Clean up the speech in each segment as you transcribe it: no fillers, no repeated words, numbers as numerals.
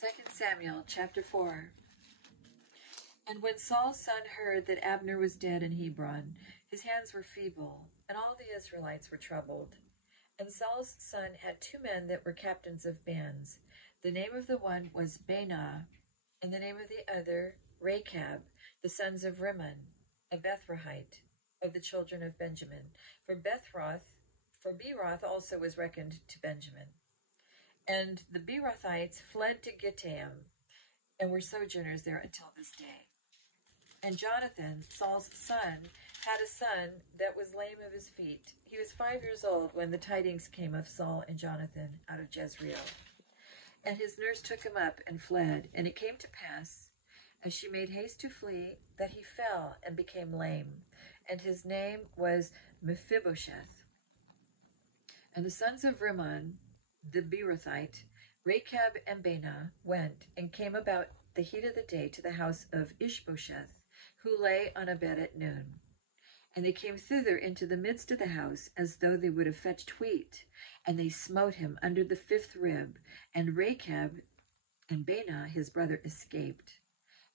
2 Samuel chapter 4. And when Saul's son heard that Abner was dead in Hebron, his hands were feeble, and all the Israelites were troubled. And Saul's son had 2 men that were captains of bands. The name of the one was Baanah, and the name of the other Rechab, the sons of Rimmon, a Bethrahite, of the children of Benjamin. For Beeroth also was reckoned to Benjamin. And the Beerothites fled to Gittaim, and were sojourners there until this day. And Jonathan, Saul's son, had a son that was lame of his feet. He was 5 years old when the tidings came of Saul and Jonathan out of Jezreel. And his nurse took him up and fled. And it came to pass, as she made haste to flee, that he fell and became lame. And his name was Mephibosheth. And the sons of Rimmon, the Beerothite, Rechab and Baanah, went and came about the heat of the day to the house of Ishbosheth, who lay on a bed at noon. And they came thither into the midst of the house, as though they would have fetched wheat. And they smote him under the 5th rib, and Rechab and Baanah his brother escaped.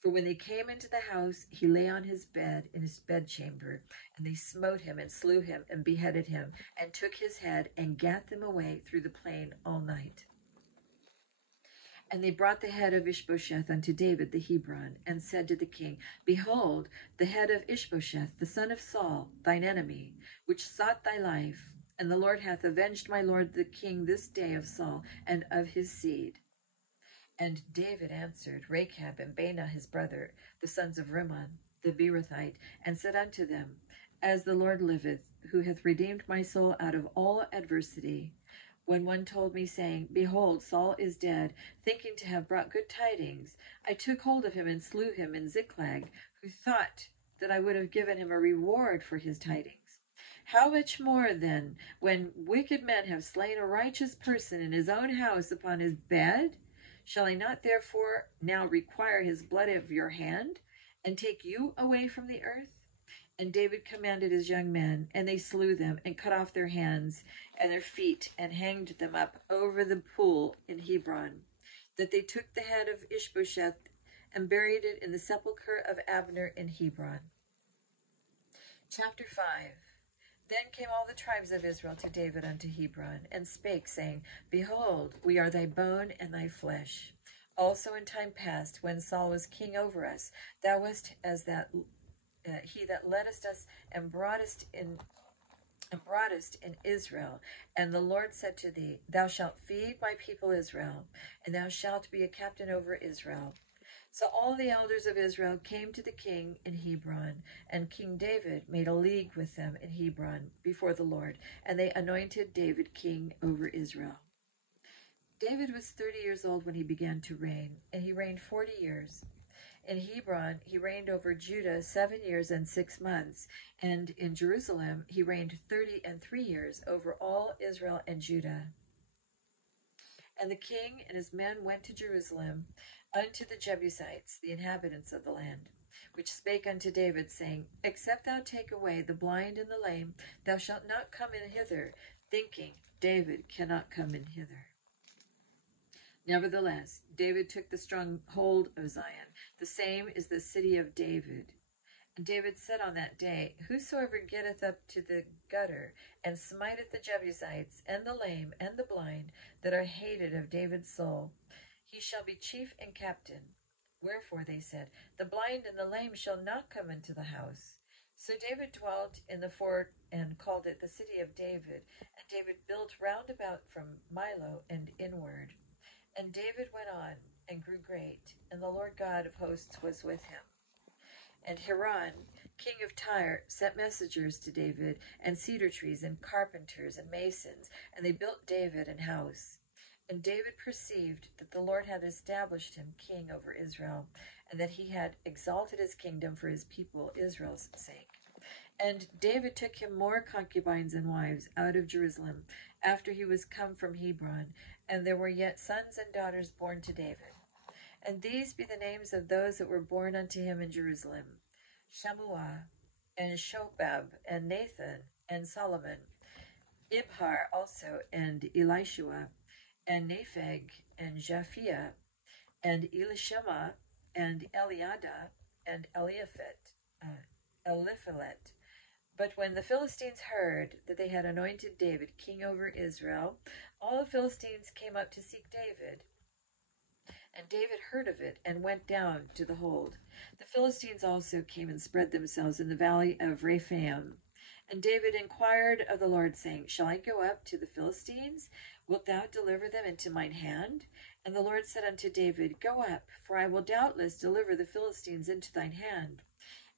For when they came into the house, he lay on his bed in his bedchamber, and they smote him and slew him and beheaded him, and took his head and gat them away through the plain all night. And they brought the head of Ishbosheth unto David the Hebron, and said to the king, Behold, the head of Ishbosheth, the son of Saul, thine enemy, which sought thy life. And the Lord hath avenged my lord the king this day of Saul and of his seed. And David answered Rechab and Baanah his brother, the sons of Rimmon, the Beerothite, and said unto them, As the Lord liveth, who hath redeemed my soul out of all adversity, when one told me, saying, Behold, Saul is dead, thinking to have brought good tidings, I took hold of him and slew him in Ziklag, who thought that I would have given him a reward for his tidings. How much more then, when wicked men have slain a righteous person in his own house upon his bed? Shall I not therefore now require his blood of your hand, and take you away from the earth? And David commanded his young men, and they slew them, and cut off their hands and their feet, and hanged them up over the pool in Hebron. That they took the head of Ishbosheth, and buried it in the sepulchre of Abner in Hebron. Chapter 5. Then came all the tribes of Israel to David unto Hebron, and spake, saying, Behold, we are thy bone and thy flesh. Also in time past, when Saul was king over us, thou wast as that he that leddest us and broughtest in Israel. And the Lord said to thee, Thou shalt feed my people Israel, and thou shalt be a captain over Israel. So all the elders of Israel came to the king in Hebron, and King David made a league with them in Hebron before the Lord, and they anointed David king over Israel. David was 30 years old when he began to reign, and he reigned 40 years. In Hebron he reigned over Judah 7 years and 6 months, and in Jerusalem he reigned 33 years over all Israel and Judah. And the king and his men went to Jerusalem unto the Jebusites, the inhabitants of the land, which spake unto David, saying, Except thou take away the blind and the lame, thou shalt not come in hither, thinking, David cannot come in hither. Nevertheless, David took the strong hold of Zion, the same is the city of David. And David said on that day, Whosoever getteth up to the gutter, and smiteth the Jebusites, and the lame, and the blind, that are hated of David's soul, he shall be chief and captain. Wherefore they said, The blind and the lame shall not come into the house. So David dwelt in the fort, and called it the city of David. And David built round about from Milo and inward. And David went on, and grew great, and the Lord God of hosts was with him. And Hiram, king of Tyre, sent messengers to David, and cedar trees, and carpenters, and masons, and they built David an house. And David perceived that the Lord had established him king over Israel, and that he had exalted his kingdom for his people Israel's sake. And David took him more concubines and wives out of Jerusalem, after he was come from Hebron, and there were yet sons and daughters born to David. And these be the names of those that were born unto him in Jerusalem: Shammua, and Shobab, and Nathan, and Solomon, Ibhar also, and Elishua, and Nepheg, and Japhia, and Elishama, and Eliada, and Eliphalet. But when the Philistines heard that they had anointed David king over Israel, all the Philistines came up to seek David. And David heard of it and went down to the hold. The Philistines also came and spread themselves in the valley of Rephaim. And David inquired of the Lord, saying, Shall I go up to the Philistines? Wilt thou deliver them into mine hand? And the Lord said unto David, Go up, for I will doubtless deliver the Philistines into thine hand.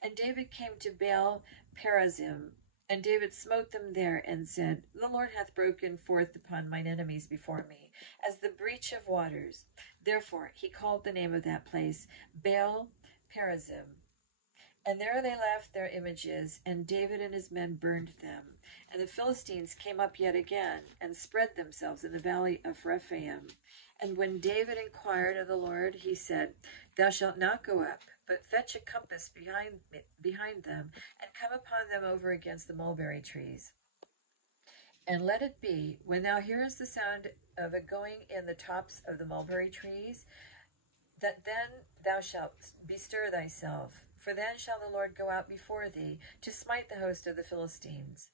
And David came to Baal Perazim, and David smote them there, and said, The Lord hath broken forth upon mine enemies before me, as the breach of waters. Therefore he called the name of that place Baal Perazim. And there they left their images, and David and his men burned them. And the Philistines came up yet again, and spread themselves in the valley of Rephaim. And when David inquired of the Lord, he said, Thou shalt not go up, but fetch a compass behind them, and come upon them over against the mulberry trees. And let it be, when thou hearest the sound of a going in the tops of the mulberry trees, that then thou shalt bestir thyself, for then shall the Lord go out before thee to smite the host of the Philistines.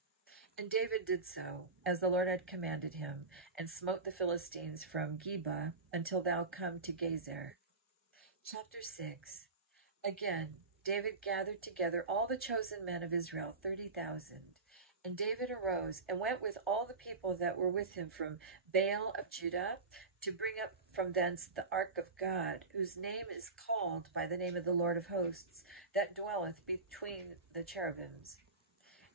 And David did so, as the Lord had commanded him, and smote the Philistines from Geba until thou come to Gezer. Chapter 6. Again, David gathered together all the chosen men of Israel, 30,000. And David arose and went with all the people that were with him from Baal of Judah to bring up from thence the ark of God, whose name is called by the name of the Lord of hosts, that dwelleth between the cherubims.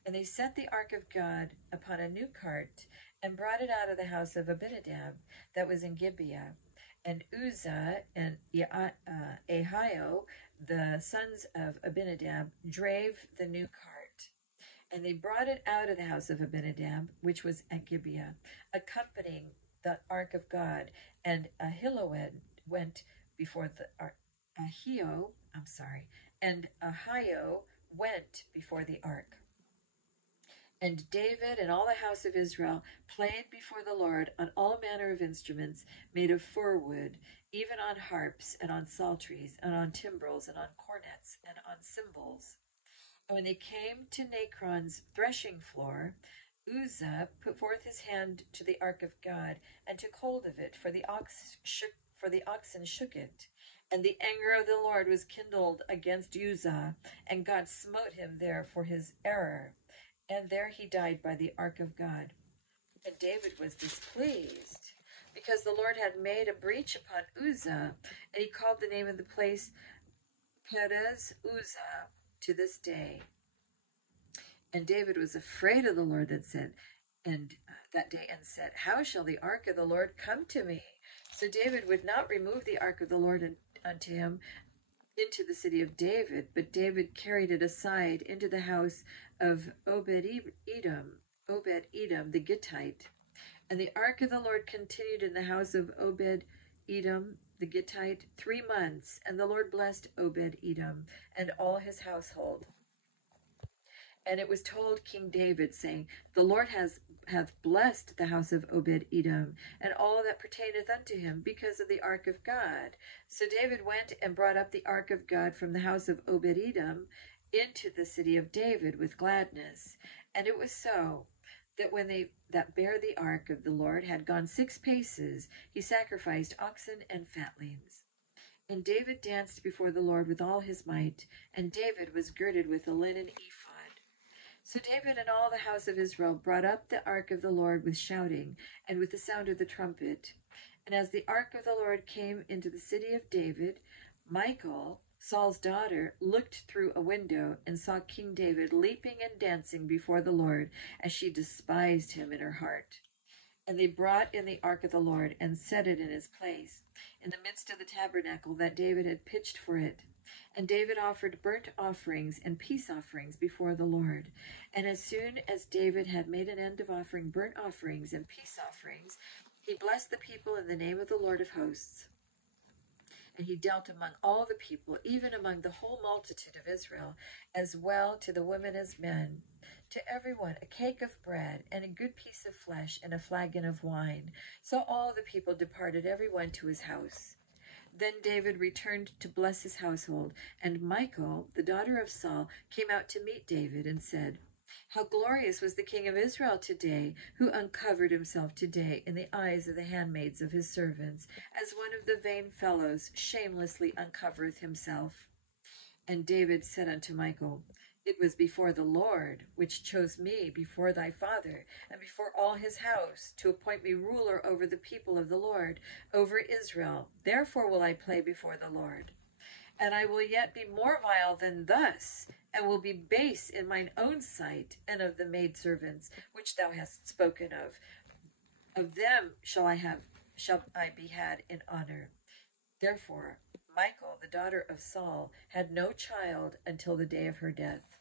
And they set the ark of God upon a new cart, and brought it out of the house of Abinadab that was in Gibeah. And Uzzah and Ahio, the sons of Abinadab, drave the new cart. And they brought it out of the house of Abinadab, which was at Gibeah, accompanying the ark of God. And Ahio went before the ark. And Ahio went before the ark. And David and all the house of Israel played before the Lord on all manner of instruments made of fir wood, even on harps and on psalteries and on timbrels and on cornets and on cymbals. And when they came to Nachron's threshing floor, Uzzah put forth his hand to the ark of God and took hold of it, for the oxen shook it. And the anger of the Lord was kindled against Uzzah, and God smote him there for his error. And there he died by the ark of God. And David was displeased, because the Lord had made a breach upon Uzzah, and he called the name of the place Perez Uzzah to this day. And David was afraid of the Lord that day, and said, How shall the ark of the Lord come to me? So David would not remove the ark of the Lord unto him into the city of David, but David carried it aside into the house of Obed-Edom the Gittite. And the ark of the Lord continued in the house of Obed-Edom the Gittite 3 months, and the Lord blessed Obed-Edom and all his household. And it was told King David, saying, The Lord hath blessed the house of Obed-Edom, and all that pertaineth unto him, because of the ark of God. So David went and brought up the ark of God from the house of Obed-Edom into the city of David with gladness. And it was so, that when they that bare the ark of the Lord had gone 6 paces, he sacrificed oxen and fatlings. And David danced before the Lord with all his might, and David was girded with a linen ephod. So David and all the house of Israel brought up the ark of the Lord with shouting, and with the sound of the trumpet. And as the ark of the Lord came into the city of David, Michal, Saul's daughter, looked through a window and saw King David leaping and dancing before the Lord, as she despised him in her heart. And they brought in the ark of the Lord and set it in his place, in the midst of the tabernacle that David had pitched for it. And David offered burnt offerings and peace offerings before the Lord. And as soon as David had made an end of offering burnt offerings and peace offerings, he blessed the people in the name of the Lord of hosts. And he dealt among all the people, even among the whole multitude of Israel, as well to the women as men, to every one a cake of bread, and a good piece of flesh, and a flagon of wine. So all the people departed, every one to his house. Then David returned to bless his household, and Michal, the daughter of Saul, came out to meet David and said, "How glorious was the king of Israel today, who uncovered himself today in the eyes of the handmaids of his servants, as one of the vain fellows shamelessly uncovereth himself." And David said unto Michal, "It was before the Lord, which chose me before thy father, and before all his house, to appoint me ruler over the people of the Lord, over Israel. Therefore will I play before the Lord. And I will yet be more vile than thus, and will be base in mine own sight, and of the maidservants which thou hast spoken of. Of them shall I be had in honor." Therefore Michal, the daughter of Saul, had no child until the day of her death.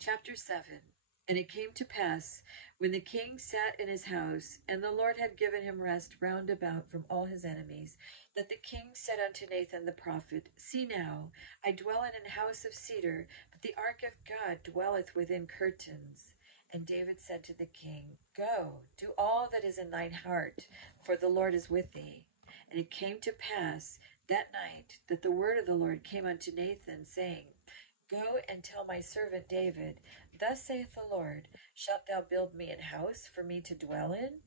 Chapter 7. And it came to pass, when the king sat in his house, and the Lord had given him rest round about from all his enemies, that the king said unto Nathan the prophet, "See now, I dwell in an house of cedar, but the ark of God dwelleth within curtains." And David said to the king, "Go, do all that is in thine heart, for the Lord is with thee." And it came to pass that night that the word of the Lord came unto Nathan, saying, "Go and tell my servant David, Thus saith the Lord, Shalt thou build me an house for me to dwell in?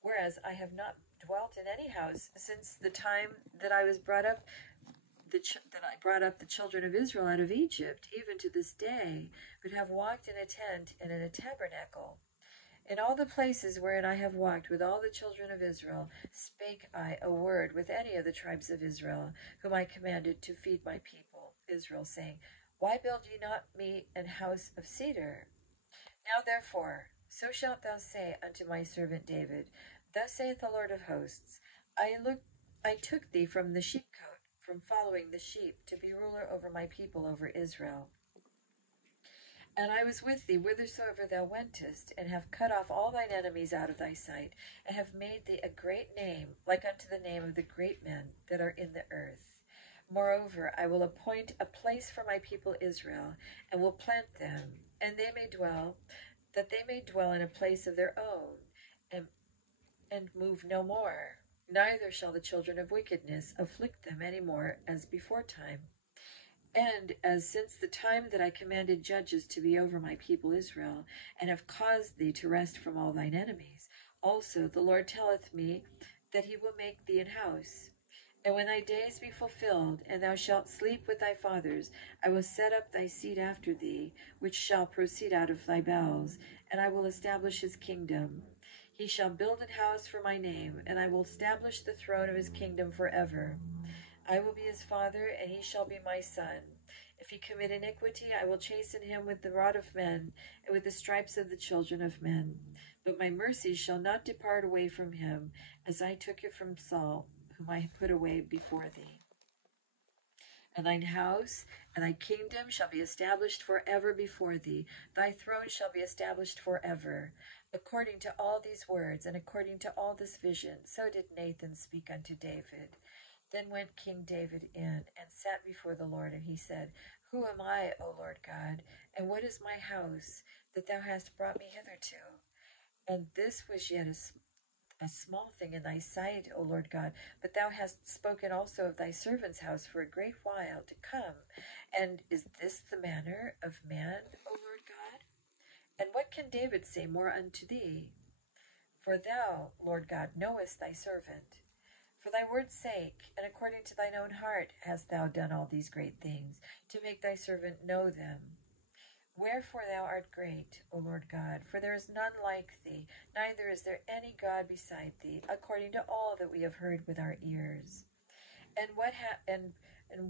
Whereas I have not dwelt in any house since the time that I brought up the children of Israel out of Egypt, even to this day, but have walked in a tent and in a tabernacle. In all the places wherein I have walked with all the children of Israel, spake I a word with any of the tribes of Israel, whom I commanded to feed my people Israel, saying, Why build ye not me an house of cedar? Now therefore, so shalt thou say unto my servant David, Thus saith the Lord of hosts, I took thee from the sheepcote, from following the sheep, to be ruler over my people, over Israel. And I was with thee whithersoever thou wentest, and have cut off all thine enemies out of thy sight, and have made thee a great name, like unto the name of the great men that are in the earth. Moreover, I will appoint a place for my people Israel, and will plant them, and they may dwell, that they may dwell in a place of their own, and move no more. Neither shall the children of wickedness afflict them any more as beforetime. And as since the time that I commanded judges to be over my people Israel, and have caused thee to rest from all thine enemies, also the Lord telleth me that he will make thee an house. And when thy days be fulfilled, and thou shalt sleep with thy fathers, I will set up thy seed after thee, which shall proceed out of thy bowels, and I will establish his kingdom. He shall build an house for my name, and I will establish the throne of his kingdom forever. I will be his father, and he shall be my son. If he commit iniquity, I will chasten him with the rod of men, and with the stripes of the children of men. But my mercy shall not depart away from him, as I took it from Saul, whom I put away before thee. And thine house and thy kingdom shall be established forever before thee. Thy throne shall be established forever. According to all these words, and according to all this vision, so did Nathan speak unto David. Then went King David in, and sat before the Lord, and he said, Who am I, O Lord God, and what is my house, that thou hast brought me hitherto? And this was yet a small thing in thy sight, O Lord God, but thou hast spoken also of thy servant's house for a great while to come. And is this the manner of man, O Lord God? And what can David say more unto thee? For thou, Lord God, knowest thy servant. For thy word's sake, and according to thine own heart, hast thou done all these great things, to make thy servant know them. Wherefore thou art great, O Lord God, for there is none like thee, neither is there any God beside thee, according to all that we have heard with our ears. And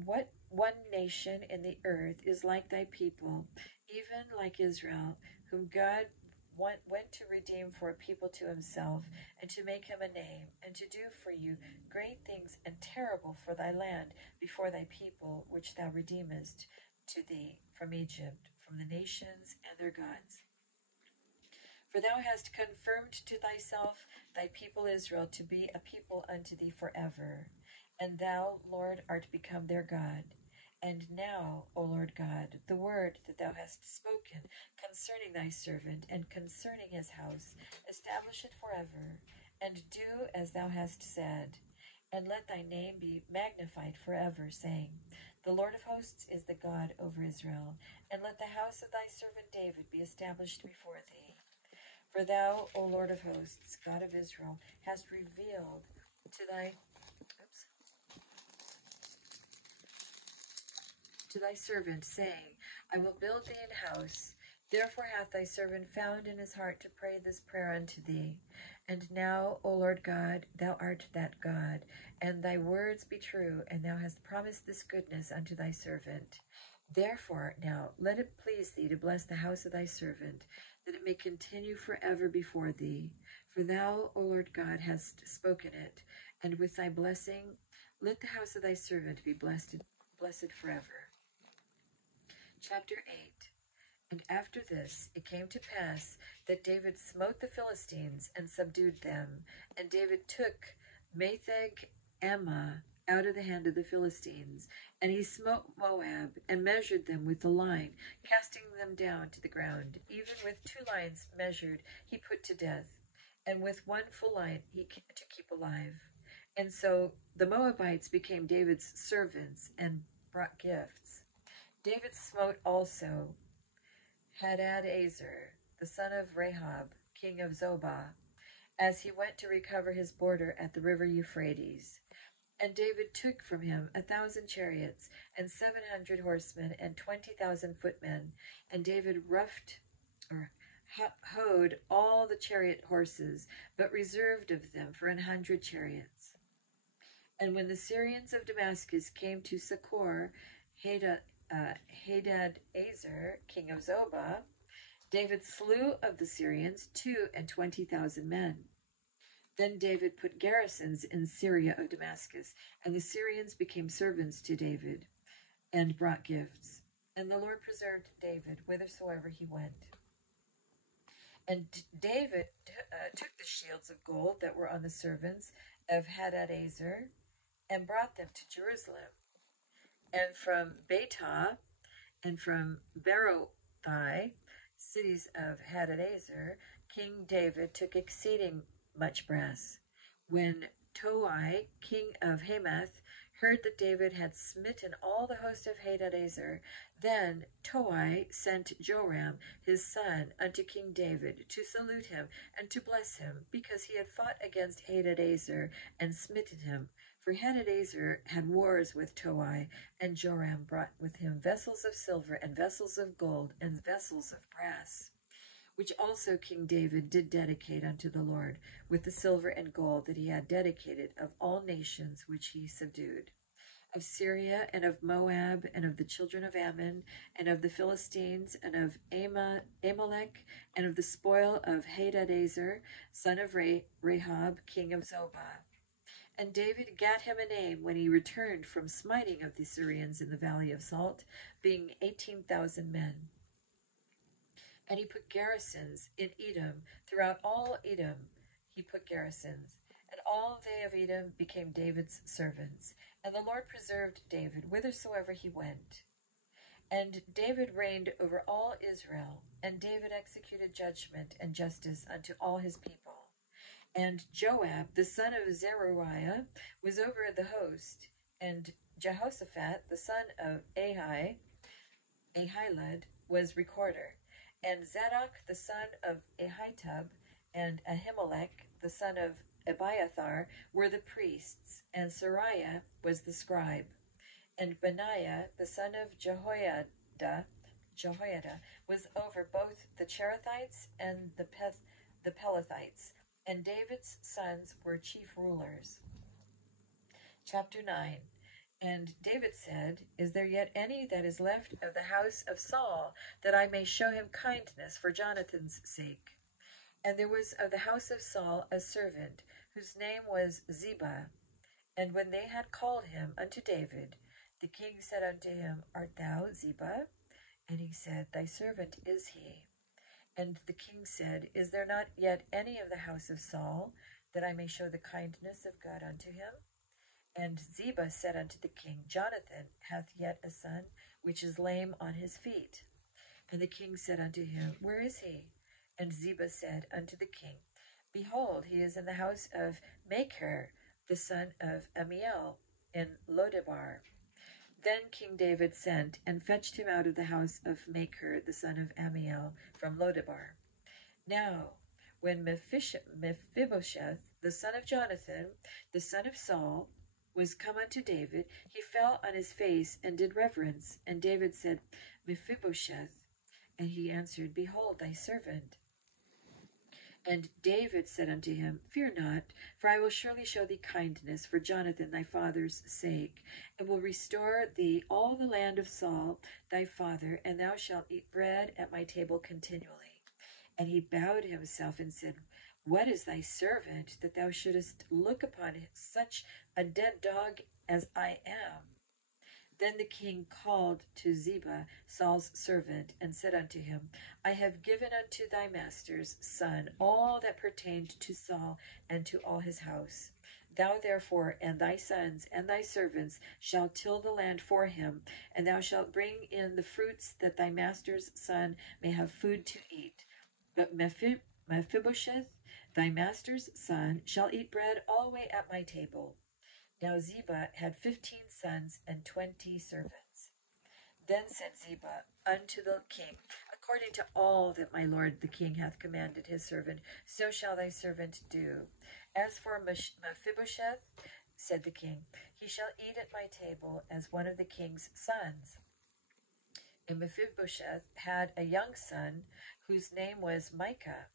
what one nation in the earth is like thy people, even like Israel, whom God went to redeem for a people to himself, and to make him a name, and to do for you great things and terrible for thy land before thy people, which thou redeemest to thee from Egypt, from the nations and their gods. For thou hast confirmed to thyself thy people Israel to be a people unto thee forever, and thou, Lord, art become their God. And now, O Lord God, the word that thou hast spoken concerning thy servant and concerning his house, establish it forever, and do as thou hast said. and let thy name be magnified forever, saying, The Lord of hosts is the God over Israel, and let the house of thy servant David be established before thee. For thou, O Lord of hosts, God of Israel, hast revealed to thy servant, saying, I will build thee an house. Therefore hath thy servant found in his heart to pray this prayer unto thee. And now, O Lord God, thou art that God, and thy words be true, and thou hast promised this goodness unto thy servant. Therefore now let it please thee to bless the house of thy servant, that it may continue forever before thee. For thou, O Lord God, hast spoken it, and with thy blessing let the house of thy servant be blessed forever. Chapter 8. And after this it came to pass that David smote the Philistines and subdued them. And David took Matheg Ammah out of the hand of the Philistines. And he smote Moab, and measured them with the line, casting them down to the ground. Even with 2 lines measured he put to death, and with 1 full line to keep alive. And so the Moabites became David's servants and brought gifts. David smote also Hadadezer, the son of Rehob, king of Zobah, as he went to recover his border at the river Euphrates. And David took from him 1,000 chariots, and 700 horsemen, and 20,000 footmen. And David hoed all the chariot horses, but reserved of them for 100 chariots. And when the Syrians of Damascus came to succor Hadadezer, king of Zobah, David slew of the Syrians 22,000 men. Then David put garrisons in Syria of Damascus, and the Syrians became servants to David, and brought gifts. And the Lord preserved David whithersoever he went. And David took the shields of gold that were on the servants of Hadadezer, and brought them to Jerusalem. And from Betah and from Berothai, cities of Hadadezer, King David took exceeding much brass. When Toi, king of Hamath, heard that David had smitten all the host of Hadadezer, then Toi sent Joram his son unto King David to salute him and to bless him, because he had fought against Hadadezer and smitten him. For Hadadezer had wars with Toi, and Joram brought with him vessels of silver and vessels of gold and vessels of brass, which also King David did dedicate unto the Lord, with the silver and gold that he had dedicated of all nations which he subdued, of Syria and of Moab and of the children of Ammon and of the Philistines and of Amalek and of the spoil of Hadadezer, son of Rehob, king of Zobah. And David gat him a name when he returned from smiting of the Syrians in the valley of Salt, being 18,000 men. And he put garrisons in Edom, throughout all Edom he put garrisons. And all they of Edom became David's servants. And the Lord preserved David whithersoever he went. And David reigned over all Israel, and David executed judgment and justice unto all his people. And Joab, the son of Zeruiah, was over the host, and Jehoshaphat, the son of Ahilud, was recorder, and Zadok, the son of Ahitub, and Ahimelech, the son of Abiathar, were the priests, and Sariah was the scribe, and Benaiah, the son of Jehoiada, was over both the Cherethites and the Pelethites, and David's sons were chief rulers. Chapter 9. And David said, Is there yet any that is left of the house of Saul, that I may show him kindness for Jonathan's sake? And there was of the house of Saul a servant, whose name was Ziba. And when they had called him unto David, the king said unto him, Art thou Ziba? And he said, Thy servant is he. And the king said, Is there not yet any of the house of Saul, that I may show the kindness of God unto him? And Ziba said unto the king, Jonathan hath yet a son, which is lame on his feet. And the king said unto him, Where is he? And Ziba said unto the king, Behold, he is in the house of Machir, the son of Amiel, in Lodebar. Then King David sent and fetched him out of the house of Machir, the son of Amiel, from Lodebar. Now, when Mephibosheth, the son of Jonathan, the son of Saul, was come unto David, he fell on his face and did reverence. And David said, Mephibosheth. And he answered, Behold, thy servant. And David said unto him, Fear not, for I will surely show thee kindness for Jonathan thy father's sake, and will restore thee all the land of Saul thy father, and thou shalt eat bread at my table continually. And he bowed himself and said, What is thy servant, that thou shouldest look upon such a dead dog as I am? Then the king called to Ziba, Saul's servant, and said unto him, I have given unto thy master's son all that pertained to Saul and to all his house. Thou therefore and thy sons and thy servants shall till the land for him, and thou shalt bring in the fruits, that thy master's son may have food to eat. But Mephibosheth, thy master's son, shall eat bread alway at my table. Now Ziba had 15 sons and 20 servants. Then said Ziba unto the king, According to all that my lord the king hath commanded his servant, so shall thy servant do. As for Mephibosheth, said the king, he shall eat at my table as one of the king's sons. And Mephibosheth had a young son, whose name was Micah,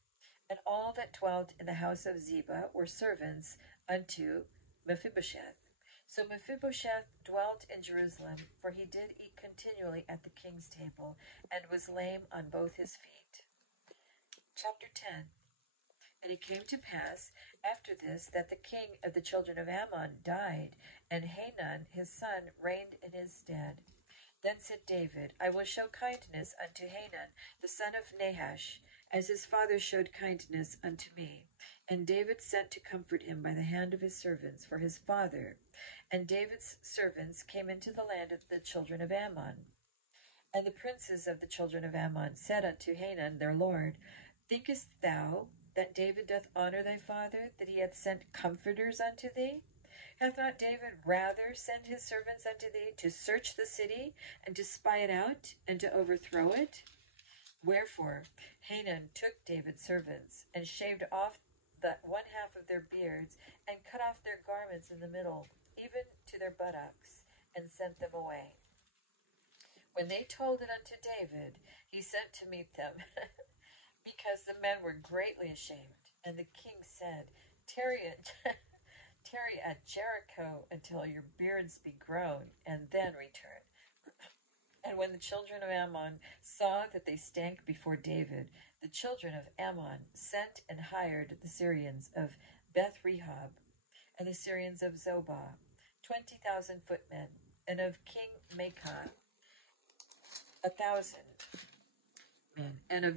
and all that dwelt in the house of Ziba were servants unto Mephibosheth. So Mephibosheth dwelt in Jerusalem, for he did eat continually at the king's table, and was lame on both his feet. Chapter 10. And it came to pass after this that the king of the children of Ammon died, and Hanun his son reigned in his stead. Then said David, I will show kindness unto Hanun the son of Nahash, as his father showed kindness unto me. And David sent to comfort him by the hand of his servants for his father. And David's servants came into the land of the children of Ammon. And the princes of the children of Ammon said unto Hanun their lord, Thinkest thou that David doth honor thy father, that he hath sent comforters unto thee? Hath not David rather sent his servants unto thee to search the city, and to spy it out, and to overthrow it? Wherefore Hanun took David's servants, and shaved off the one half of their beards, and cut off their garments in the middle, even to their buttocks, and sent them away. When they told it unto David, he sent to meet them, because the men were greatly ashamed. And the king said, Tarry at Jericho until your beards be grown, and then return. And when the children of Ammon saw that they stank before David, the children of Ammon sent and hired the Syrians of Beth-rehob, and the Syrians of Zobah, 20,000 footmen, and of King Maacah 1,000 men, and of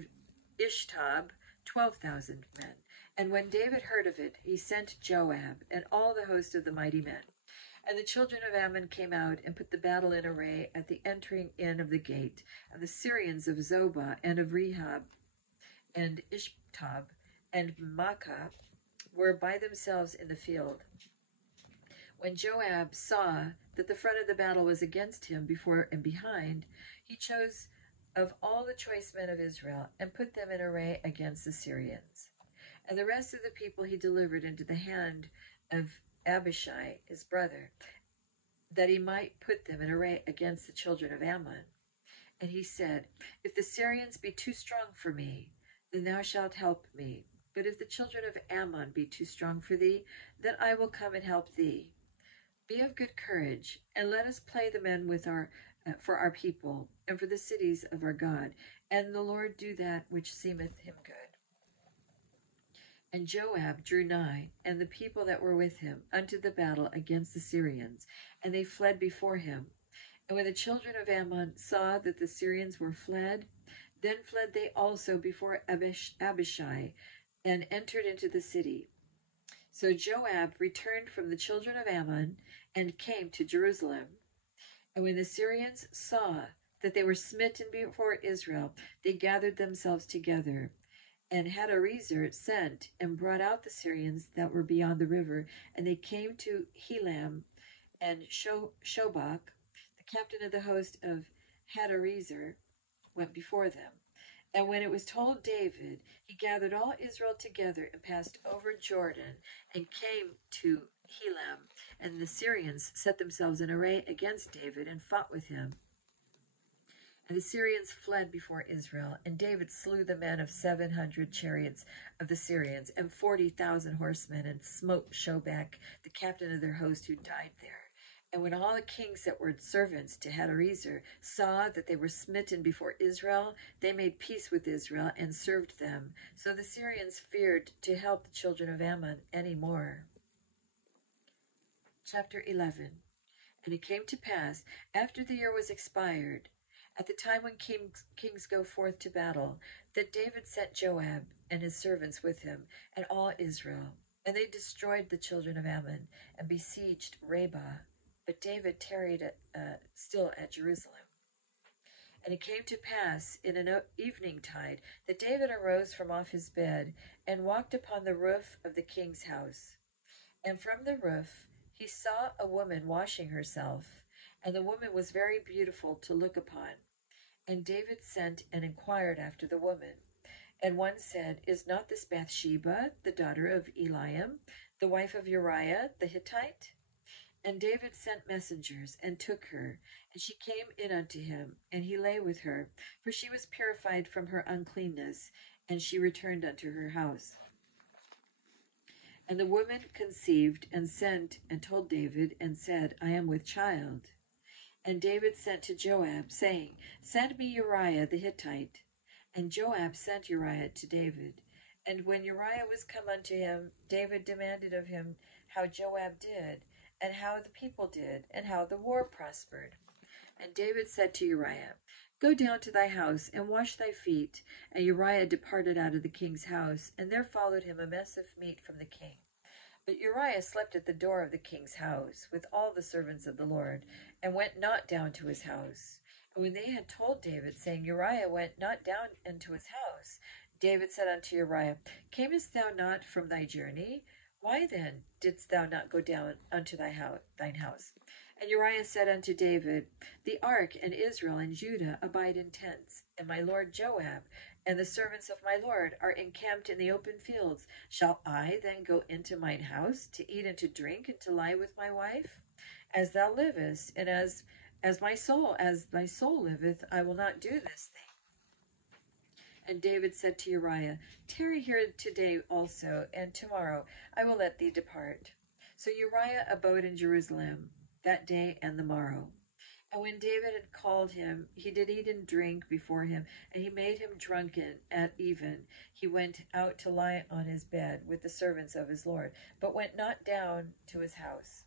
Ishtab 12,000 men. And when David heard of it, he sent Joab and all the host of the mighty men. And the children of Ammon came out and put the battle in array at the entering in of the gate. And the Syrians of Zobah and of Rehob and Ishtab and Maacah were by themselves in the field. When Joab saw that the front of the battle was against him before and behind, he chose of all the choice men of Israel and put them in array against the Syrians. And the rest of the people he delivered into the hand of Abishai, his brother, that he might put them in array against the children of Ammon. And he said, If the Syrians be too strong for me, then thou shalt help me. But if the children of Ammon be too strong for thee, then I will come and help thee. Be of good courage, and let us play the men with for our people, and for the cities of our God, and the Lord do that which seemeth him good. And Joab drew nigh, and the people that were with him, unto the battle against the Syrians, and they fled before him. And when the children of Ammon saw that the Syrians were fled, then fled they also before Abishai, and entered into the city. So Joab returned from the children of Ammon, and came to Jerusalem. And when the Syrians saw that they were smitten before Israel, they gathered themselves together. And Hadarezer sent and brought out the Syrians that were beyond the river, and they came to Helam, and Shobach, the captain of the host of Hadarezer, went before them. And when it was told David, he gathered all Israel together and passed over Jordan and came to Helam. And the Syrians set themselves in array against David and fought with him. And the Syrians fled before Israel, and David slew the men of 700 chariots of the Syrians and 40,000 horsemen, and smote Shobach, the captain of their host, who died there. And when all the kings that were servants to Hadarezer saw that they were smitten before Israel, they made peace with Israel and served them. So the Syrians feared to help the children of Ammon any more. Chapter 11. And it came to pass, after the year was expired, at the time when kings go forth to battle, that David sent Joab and his servants with him, and all Israel. And they destroyed the children of Ammon, and besieged Rabbah. But David tarried still at Jerusalem. And it came to pass in an evening tide that David arose from off his bed, and walked upon the roof of the king's house. And from the roof he saw a woman washing herself, and the woman was very beautiful to look upon. And David sent and inquired after the woman. And one said, Is not this Bathsheba, the daughter of Eliam, the wife of Uriah the Hittite? And David sent messengers, and took her, and she came in unto him, and he lay with her, for she was purified from her uncleanness, and she returned unto her house. And the woman conceived, and sent, and told David, and said, I am with child. And David sent to Joab, saying, Send me Uriah the Hittite. And Joab sent Uriah to David. And when Uriah was come unto him, David demanded of him how Joab did, and how the people did, and how the war prospered. And David said to Uriah, Go down to thy house, and wash thy feet. And Uriah departed out of the king's house, and there followed him a mess of meat from the king. But Uriah slept at the door of the king's house, with all the servants of the Lord, and went not down to his house. And when they had told David, saying, Uriah went not down into his house, David said unto Uriah, Camest thou not from thy journey? Why then didst thou not go down unto thine house? And Uriah said unto David, The ark and Israel and Judah abide in tents, and my lord Joab and the servants of my lord are encamped in the open fields. Shall I then go into mine house to eat and to drink and to lie with my wife? As thou livest, and as thy soul liveth, I will not do this thing. And David said to Uriah, Tarry here today also, and tomorrow I will let thee depart. So Uriah abode in Jerusalem that day and the morrow. And when David had called him, he did eat and drink before him, and he made him drunken at even. He went out to lie on his bed with the servants of his lord, but went not down to his house.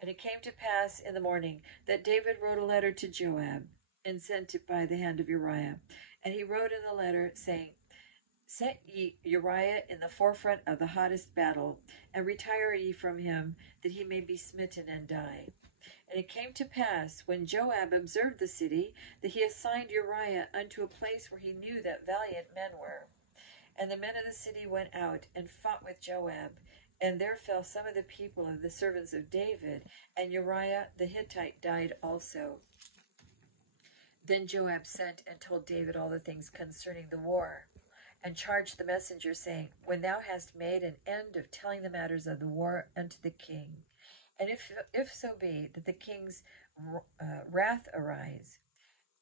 And it came to pass in the morning that David wrote a letter to Joab, and sent it by the hand of Uriah. And he wrote in the letter, saying, Set ye Uriah in the forefront of the hottest battle, and retire ye from him, that he may be smitten and die. And it came to pass, when Joab observed the city, that he assigned Uriah unto a place where he knew that valiant men were. And the men of the city went out and fought with Joab, and there fell some of the people of the servants of David, and Uriah the Hittite died also. Then Joab sent and told David all the things concerning the war, and charged the messenger, saying, When thou hast made an end of telling the matters of the war unto the king, and if so be that the king's wrath arise,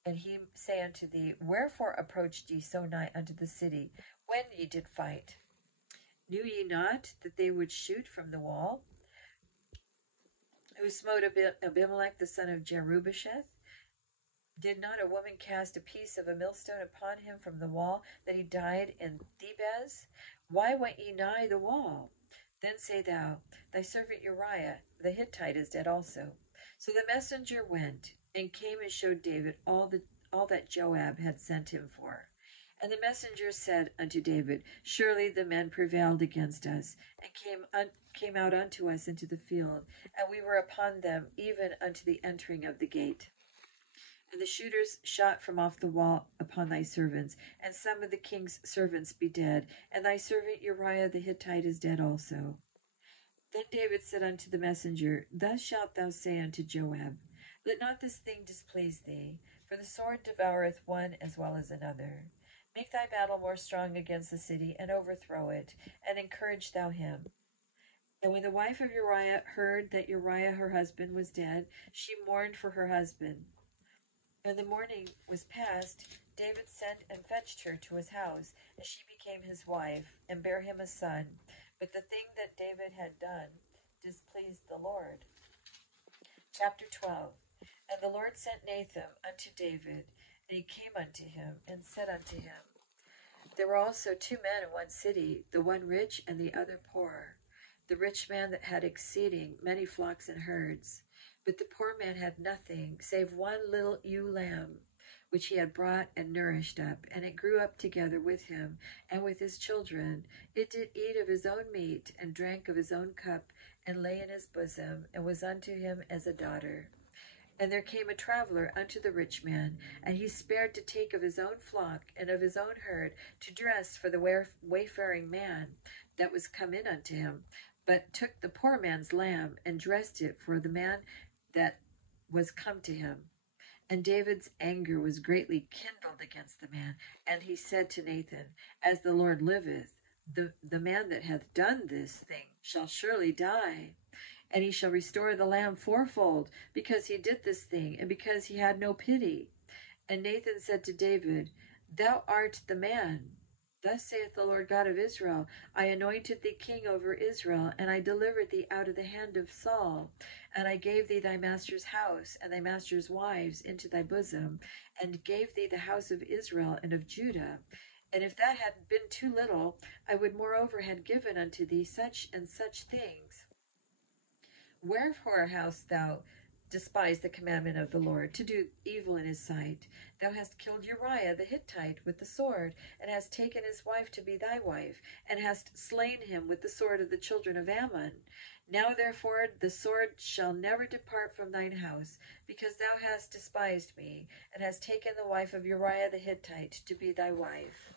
and he say unto thee, Wherefore approached ye so nigh unto the city, when ye did fight? Knew ye not that they would shoot from the wall? Who smote Abimelech the son of Jerubbesheth? Did not a woman cast a piece of a millstone upon him from the wall, that he died in Thebez? Why went ye nigh the wall? Then say thou, Thy servant Uriah the Hittite is dead also. So the messenger went, and came and showed David all that Joab had sent him for. And the messenger said unto David, Surely the men prevailed against us, and came out unto us into the field, and we were upon them even unto the entering of the gate. And the shooters shot from off the wall upon thy servants, and some of the king's servants be dead, and thy servant Uriah the Hittite is dead also. Then David said unto the messenger, Thus shalt thou say unto Joab, Let not this thing displease thee, for the sword devoureth one as well as another. Make thy battle more strong against the city, and overthrow it, and encourage thou him. And when the wife of Uriah heard that Uriah her husband was dead, she mourned for her husband. When the mourning was past, David sent and fetched her to his house, and she became his wife, and bare him a son. But the thing that David had done displeased the Lord. Chapter 12. And the Lord sent Nathan unto David, and he came unto him, and said unto him, There were also two men in one city, the one rich and the other poor. The rich man that had exceeding many flocks and herds, but the poor man had nothing, save one little ewe lamb, which he had brought and nourished up, and it grew up together with him, and with his children. It did eat of his own meat, and drank of his own cup, and lay in his bosom, and was unto him as a daughter. And there came a traveler unto the rich man, and he spared to take of his own flock and of his own herd, to dress for the wayfaring man that was come in unto him, but took the poor man's lamb, and dressed it for the man that was come to him. And David's anger was greatly kindled against the man, and he said to Nathan, As the Lord liveth, the man that hath done this thing shall surely die, and he shall restore the lamb fourfold, because he did this thing, and because he had no pity. And Nathan said to David, Thou art the man. Thus saith the Lord God of Israel, I anointed thee king over Israel, and I delivered thee out of the hand of Saul. And I gave thee thy master's house, and thy master's wives into thy bosom, and gave thee the house of Israel and of Judah. And if that had been too little, I would moreover have given unto thee such and such things. Wherefore hast thou despised the commandment of the Lord, to do evil in his sight? Thou hast killed Uriah the Hittite with the sword, and hast taken his wife to be thy wife, and hast slain him with the sword of the children of Ammon. Now therefore the sword shall never depart from thine house, because thou hast despised me, and hast taken the wife of Uriah the Hittite to be thy wife.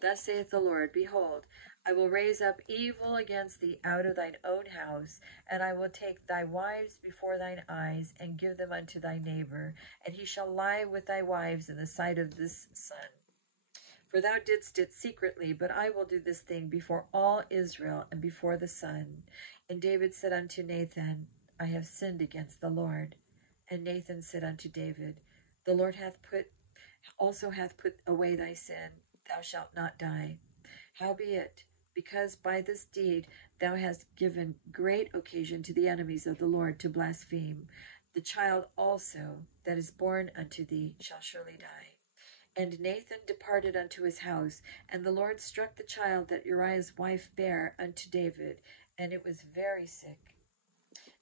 Thus saith the Lord, Behold, I will raise up evil against thee out of thine own house, and I will take thy wives before thine eyes, and give them unto thy neighbor, and he shall lie with thy wives in the sight of this sun. For thou didst it secretly, but I will do this thing before all Israel and before the sun. And David said unto Nathan, I have sinned against the Lord. And Nathan said unto David, The Lord hath put away thy sin, thou shalt not die. Howbeit, because by this deed thou hast given great occasion to the enemies of the Lord to blaspheme, the child also that is born unto thee shall surely die. And Nathan departed unto his house, and the Lord struck the child that Uriah's wife bare unto David, and it was very sick.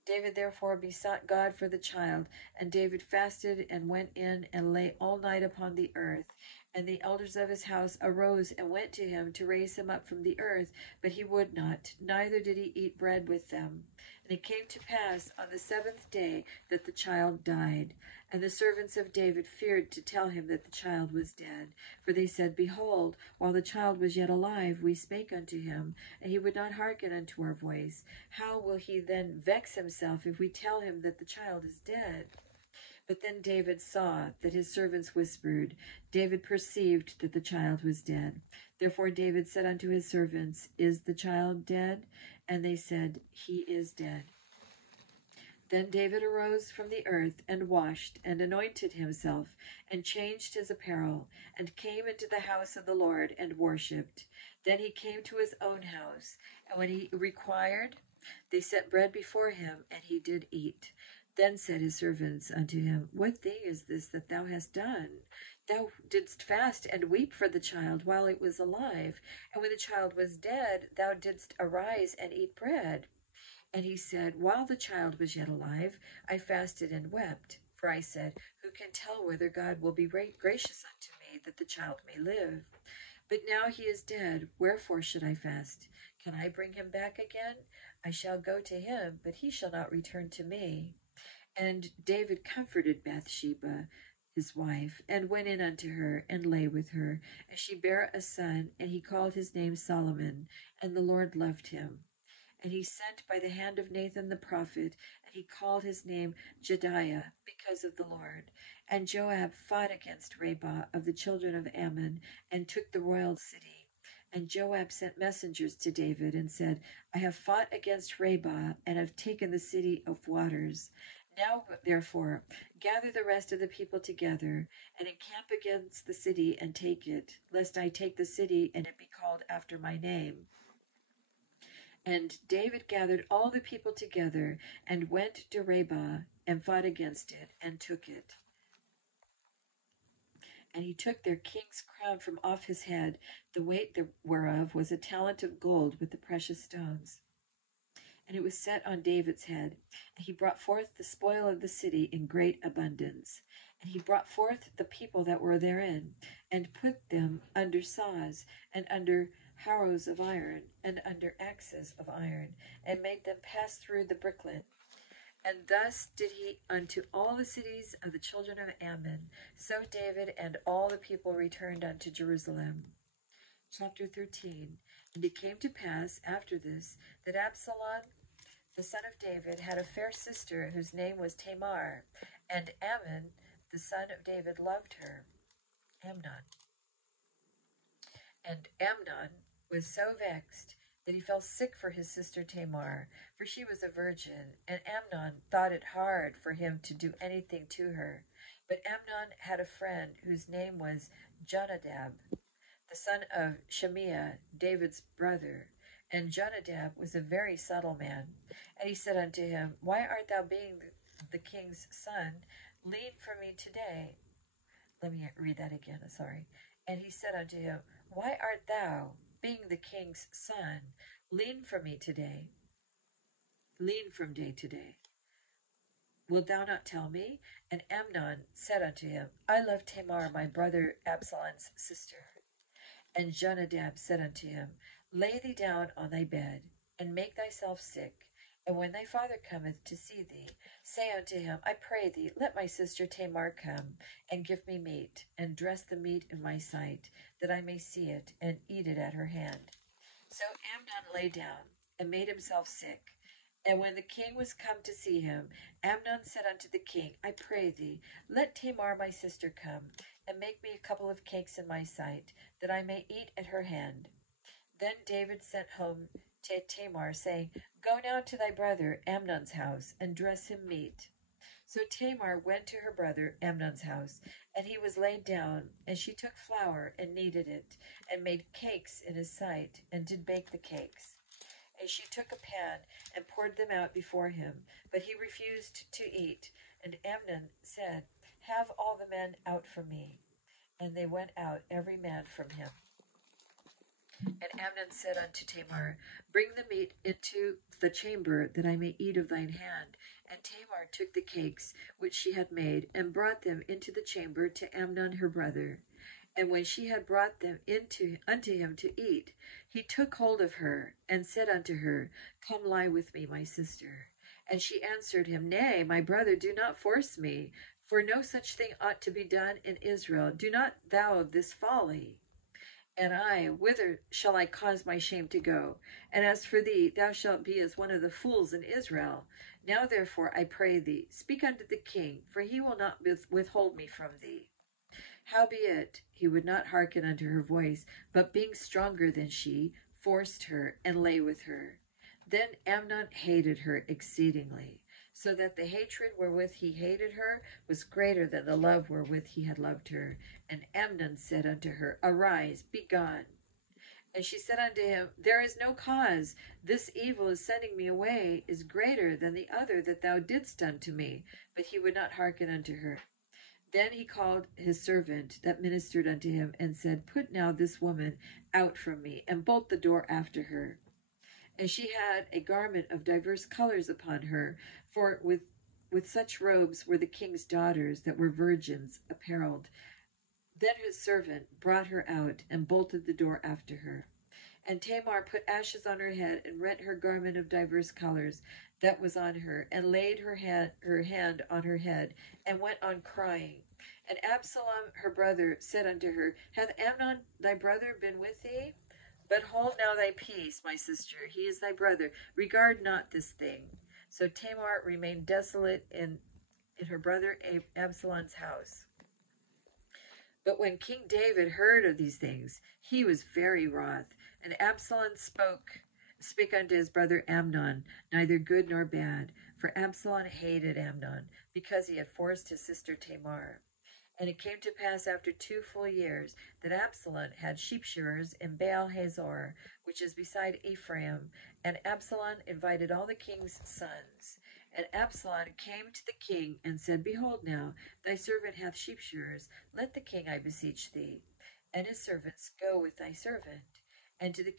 David therefore besought God for the child, and David fasted and went in and lay all night upon the earth. And the elders of his house arose and went to him to raise him up from the earth, but he would not, neither did he eat bread with them. And it came to pass on the 7th day that the child died. And the servants of David feared to tell him that the child was dead. For they said, Behold, while the child was yet alive, we spake unto him, and he would not hearken unto our voice. How will he then vex himself if we tell him that the child is dead? But then David saw that his servants whispered. David perceived that the child was dead. Therefore David said unto his servants, Is the child dead? And they said, He is dead. Then David arose from the earth, and washed, and anointed himself, and changed his apparel, and came into the house of the Lord, and worshipped. Then he came to his own house, and when he required, they set bread before him, and he did eat. Then said his servants unto him, What thing is this that thou hast done? Thou didst fast and weep for the child while it was alive, and when the child was dead, thou didst arise and eat bread. And he said, While the child was yet alive, I fasted and wept. For I said, Who can tell whether God will be gracious unto me, that the child may live? But now he is dead, wherefore should I fast? Can I bring him back again? I shall go to him, but he shall not return to me. And David comforted Bathsheba, his wife, and went in unto her, and lay with her. And she bare a son, and he called his name Solomon, and the Lord loved him. And he sent by the hand of Nathan the prophet, and he called his name Jediah, because of the Lord. And Joab fought against Rabbah of the children of Ammon, and took the royal city. And Joab sent messengers to David, and said, I have fought against Rabbah, and have taken the city of waters. Now, therefore, gather the rest of the people together, and encamp against the city, and take it, lest I take the city, and it be called after my name. And David gathered all the people together, and went to Rabbah, and fought against it, and took it. And he took their king's crown from off his head, the weight whereof was a talent of gold with the precious stones. And it was set on David's head. And he brought forth the spoil of the city in great abundance. And he brought forth the people that were therein, and put them under saws, and under harrows of iron, and under axes of iron, and made them pass through the bricklet. And thus did he unto all the cities of the children of Ammon. So David and all the people returned unto Jerusalem. Chapter 13. And it came to pass after this, that Absalom, the son of David, had a fair sister, whose name was Tamar, and Ammon, the son of David, loved her. Amnon. And Amnon was so vexed that he fell sick for his sister Tamar, for she was a virgin, and Amnon thought it hard for him to do anything to her. But Amnon had a friend whose name was Jonadab, the son of Shemiah, David's brother. And Jonadab was a very subtle man. And he said unto him, Why art thou, being the king's son, lean from me today? Let me read that again, sorry. And he said unto him, Why art thou, being the king's son, lean from me today? Lean from day to day. Wilt thou not tell me? And Amnon said unto him, I love Tamar, my brother Absalom's sister. And Jonadab said unto him, Lay thee down on thy bed, and make thyself sick. And when thy father cometh to see thee, say unto him, I pray thee, let my sister Tamar come, and give me meat, and dress the meat in my sight, that I may see it, and eat it at her hand. So Amnon lay down, and made himself sick. And when the king was come to see him, Amnon said unto the king, I pray thee, let Tamar my sister come, and make me a couple of cakes in my sight, that I may eat at her hand. Then David sent home to Tamar, saying, Go now to thy brother Amnon's house, and dress him meat. So Tamar went to her brother Amnon's house, and he was laid down, and she took flour, and kneaded it, and made cakes in his sight, and did bake the cakes. And she took a pan, and poured them out before him, but he refused to eat. And Amnon said, Have all the men out from me. And they went out, every man from him. And Amnon said unto Tamar, Bring the meat into the chamber, that I may eat of thine hand. And Tamar took the cakes which she had made, and brought them into the chamber to Amnon her brother. And when she had brought them unto him to eat, he took hold of her, and said unto her, Come lie with me, my sister. And she answered him, Nay, my brother, do not force me, for no such thing ought to be done in Israel. Do not thou this folly. And I, whither shall I cause my shame to go? And as for thee, thou shalt be as one of the fools in Israel. Now therefore, I pray thee, speak unto the king, for he will not withhold me from thee. Howbeit, he would not hearken unto her voice, but being stronger than she, forced her, and lay with her. Then Amnon hated her exceedingly, so that the hatred wherewith he hated her was greater than the love wherewith he had loved her. And Amnon said unto her, Arise, be gone. And she said unto him, There is no cause. This evil is sending me away is greater than the other that thou didst unto me. But he would not hearken unto her. Then he called his servant that ministered unto him, and said, Put now this woman out from me, and bolt the door after her. And she had a garment of divers colors upon her, for with such robes were the king's daughters that were virgins apparelled. Then his servant brought her out, and bolted the door after her. And Tamar put ashes on her head, and rent her garment of diverse colors that was on her, and laid her hand on her head, and went on crying. And Absalom her brother said unto her, Hath Amnon thy brother been with thee? But hold now thy peace, my sister, he is thy brother. Regard not this thing. So Tamar remained desolate in her brother Absalom's house. But when King David heard of these things, he was very wroth. And Absalom spake unto his brother Amnon, neither good nor bad. For Absalom hated Amnon, because he had forced his sister Tamar. And it came to pass after 2 full years that Absalom had sheep shearers in Baal Hazor, which is beside Ephraim. And Absalom invited all the king's sons. And Absalom came to the king and said, Behold now, thy servant hath sheep shearers. Let the king, I beseech thee, and his servants go with thy servant. And the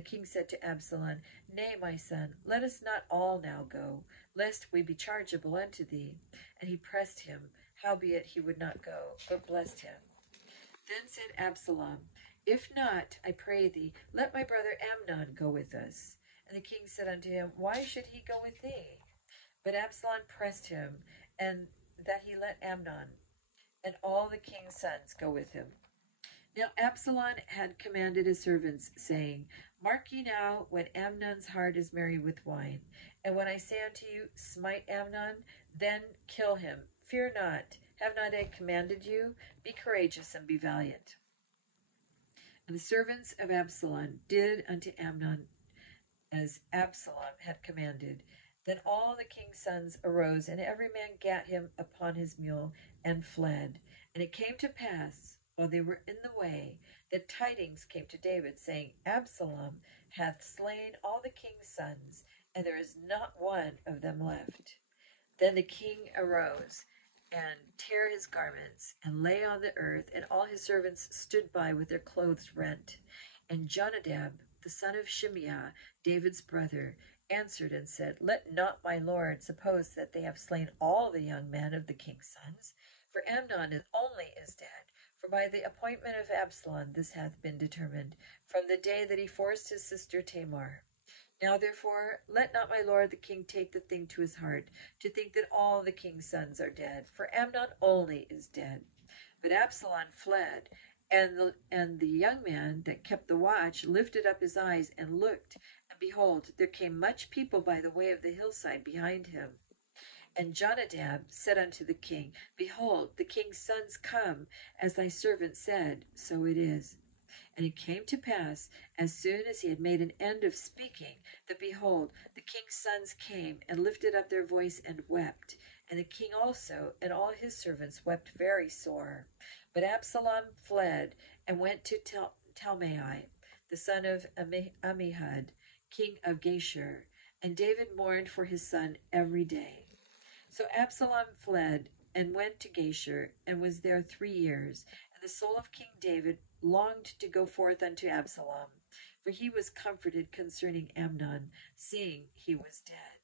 king said to Absalom, Nay, my son, let us not all now go, lest we be chargeable unto thee. And he pressed him, howbeit he would not go, but blessed him. Then said Absalom, If not, I pray thee, let my brother Amnon go with us. And the king said unto him, Why should he go with thee? But Absalom pressed him, and that he let Amnon and all the king's sons go with him. Now Absalom had commanded his servants, saying, Mark ye now, when Amnon's heart is merry with wine. And when I say unto you, Smite Amnon, then kill him. Fear not. Have not I commanded you? Be courageous and be valiant. And the servants of Absalom did unto Amnon as Absalom had commanded. Then all the king's sons arose, and every man gat him upon his mule, and fled. And it came to pass, while they were in the way, that tidings came to David, saying, Absalom hath slain all the king's sons, and there is not one of them left. Then the king arose, and tare his garments, and lay on the earth, and all his servants stood by with their clothes rent. And Jonadab, the son of Shimeah, David's brother, answered and said, Let not my lord suppose that they have slain all the young men of the king's sons, for Amnon only is dead. For by the appointment of Absalom this hath been determined, from the day that he forced his sister Tamar. Now therefore let not my lord the king take the thing to his heart, to think that all the king's sons are dead, for Amnon only is dead. But Absalom fled, and the young man that kept the watch lifted up his eyes and looked, and behold, there came much people by the way of the hillside behind him. And Jonadab said unto the king, Behold, the king's sons come, as thy servant said, so it is. And it came to pass, as soon as he had made an end of speaking, that behold, the king's sons came, and lifted up their voice and wept. And the king also and all his servants wept very sore. But Absalom fled, and went to Talmai, the son of Ammihud, king of Geshur. And David mourned for his son every day. So Absalom fled, and went to Geshur, and was there 3 years. And the soul of King David longed to go forth unto Absalom, for he was comforted concerning Amnon, seeing he was dead.